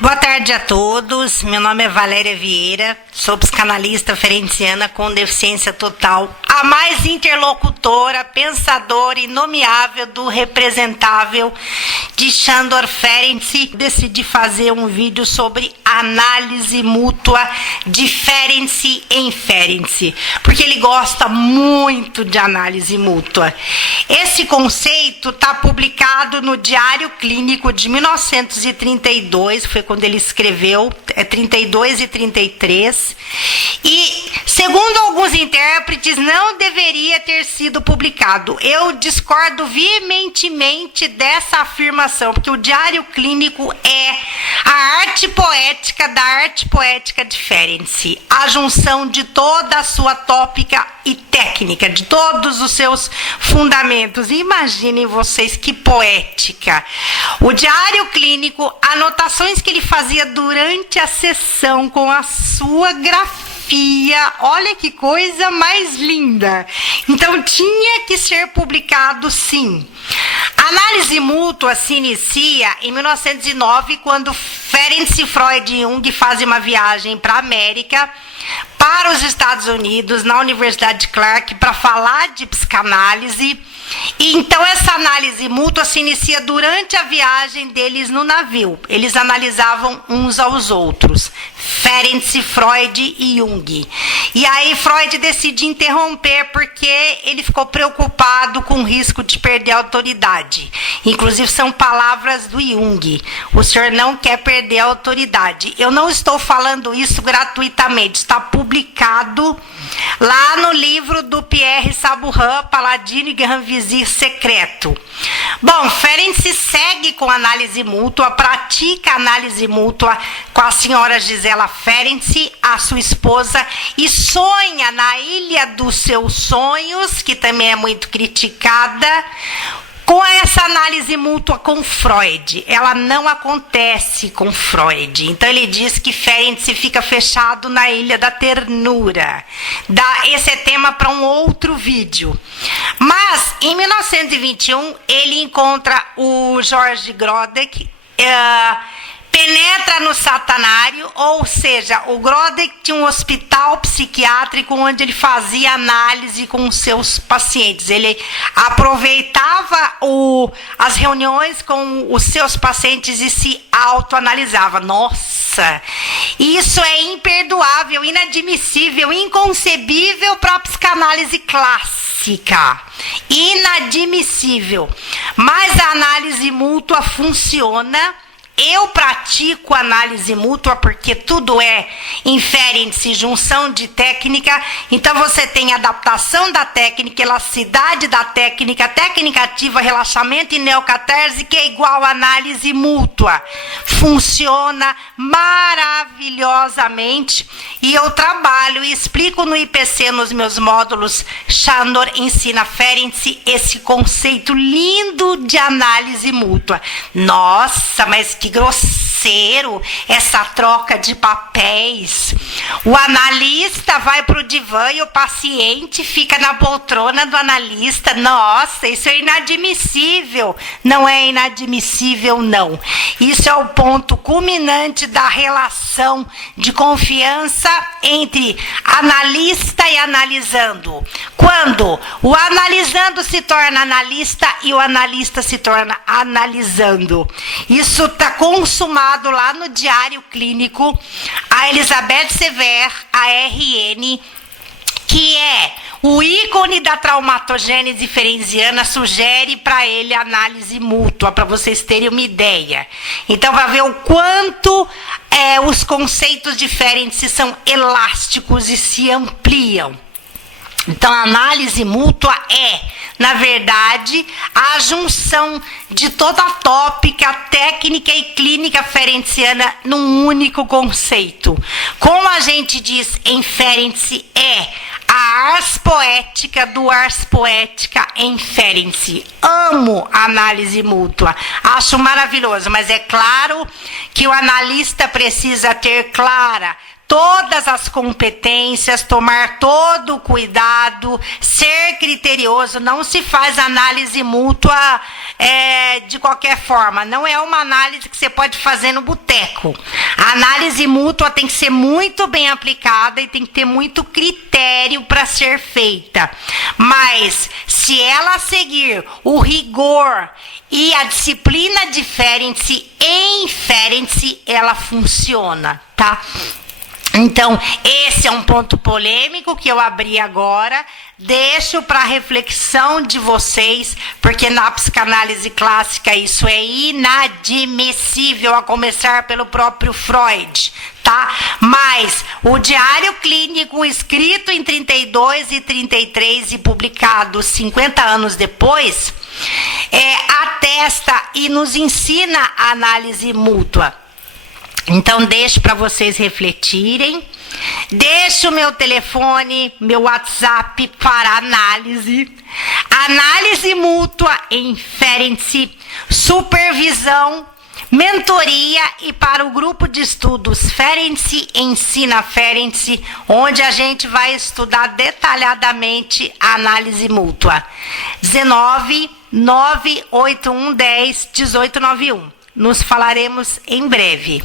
Boa tarde a todos, meu nome é Valéria Vieira, sou psicanalista ferenciana com deficiência total, a mais interlocutora, pensadora e nomeável do representável de Sándor Ferenczi. Decidi fazer um vídeo sobre análise mútua de Ferenczi em Ferenczi, porque ele gosta muito de análise mútua. Esse conceito está publicado no Diário Clínico de 1932, foi quando ele escreveu, 32 e 33, e segundo alguns intérpretes não deveria ter sido publicado. Eu discordo veementemente dessa afirmação, porque o Diário Clínico é a arte poética da arte poética de Ferenczi, a junção de toda a sua tópica e técnica, de todos os seus fundamentos. Imaginem vocês que poética. O Diário Clínico, anotações que ele fazia durante a sessão com a sua grafia, olha que coisa mais linda. Então tinha que ser publicado, sim. A análise mútua se inicia em 1909, quando Ferenczi, Freud e Jung fazem uma viagem para a América, para os Estados Unidos, na Universidade de Clark, para falar de psicanálise. E então essa análise mútua se inicia durante a viagem deles no navio. Eles analisavam uns aos outros, Ferenczi, Freud e Jung. E aí Freud decide interromper porque ele ficou preocupado com o risco de perder a autoridade. Inclusive são palavras do Jung: o senhor não quer perder a autoridade. Eu não estou falando isso gratuitamente, está publicado lá no livro do Pierre Sabourin, Paladino e Grand Vizir Secreto. Bom, Ferenczi segue com análise mútua, pratica análise mútua com a senhora Gisela Ferenczi, a sua esposa, e sonha na Ilha dos Seus Sonhos, que também é muito criticada, com essa análise mútua com Freud. Ela não acontece com Freud. Então ele diz que Ferenczi fica fechado na Ilha da Ternura. Esse é tema para um outro vídeo. Mas em 1921 ele encontra o George Grodek, penetra no satanário, ou seja, o Grodek tinha um hospital psiquiátrico onde ele fazia análise com os seus pacientes. Ele aproveitava as reuniões com os seus pacientes e se autoanalisava. Nossa, isso é imperdoável, inadmissível, inconcebível para a psicanálise clássica. Inadmissível. Mas a análise mútua funciona. Eu pratico análise mútua porque tudo é em Ferenczi, junção de técnica. Então você tem adaptação da técnica, elasticidade da técnica, técnica ativa, relaxamento e neocatarse, que é igual a análise mútua. Funciona maravilhosamente e eu trabalho e explico no IPC, nos meus módulos Sándor Ensina Ferenczi, esse conceito lindo de análise mútua. Nossa, mas que grosseiro essa troca de papéis. O analista vai para o divã e o paciente fica na poltrona do analista. Nossa, isso é inadmissível. Não é inadmissível, não. Isso é o ponto culminante da relação de confiança entre analista e analisando. Quando o analisando se torna analista e o analista se torna analisando. Isso está consumado lá no Diário Clínico. A Elizabeth Sever, a RN, que é o ícone da traumatogênese ferenciana, sugere para ele análise mútua, para vocês terem uma ideia. Então vai ver o quanto os conceitos de Ferenczi são elásticos e se ampliam. Então, a análise mútua é, na verdade, a junção de toda a tópica, técnica e clínica ferenciana num único conceito. Como a gente diz em Ferenczi, é a ars poética do ars poética em Ferenczi. Amo a análise mútua, acho maravilhoso, mas é claro que o analista precisa ter clara todas as competências, tomar todo o cuidado, ser criterioso. Não se faz análise mútua de qualquer forma, não é uma análise que você pode fazer no boteco. A análise mútua tem que ser muito bem aplicada e tem que ter muito critério para ser feita. Mas se ela seguir o rigor e a disciplina de Ferenczi em Ferenczi, ela funciona, tá? Então, esse é um ponto polêmico que eu abri agora. Deixo para reflexão de vocês, porque na psicanálise clássica isso é inadmissível, a começar pelo próprio Freud, tá? Mas o diário clínico escrito em 32 e 33 e publicado 50 anos depois, atesta e nos ensina a análise mútua. Então, deixo para vocês refletirem. Deixo o meu telefone, meu WhatsApp para análise. Análise mútua em Ferenczi, supervisão, mentoria e para o grupo de estudos Ferenczi Ensina Ferenczi, onde a gente vai estudar detalhadamente a análise mútua. 19 98110 1891. Nos falaremos em breve.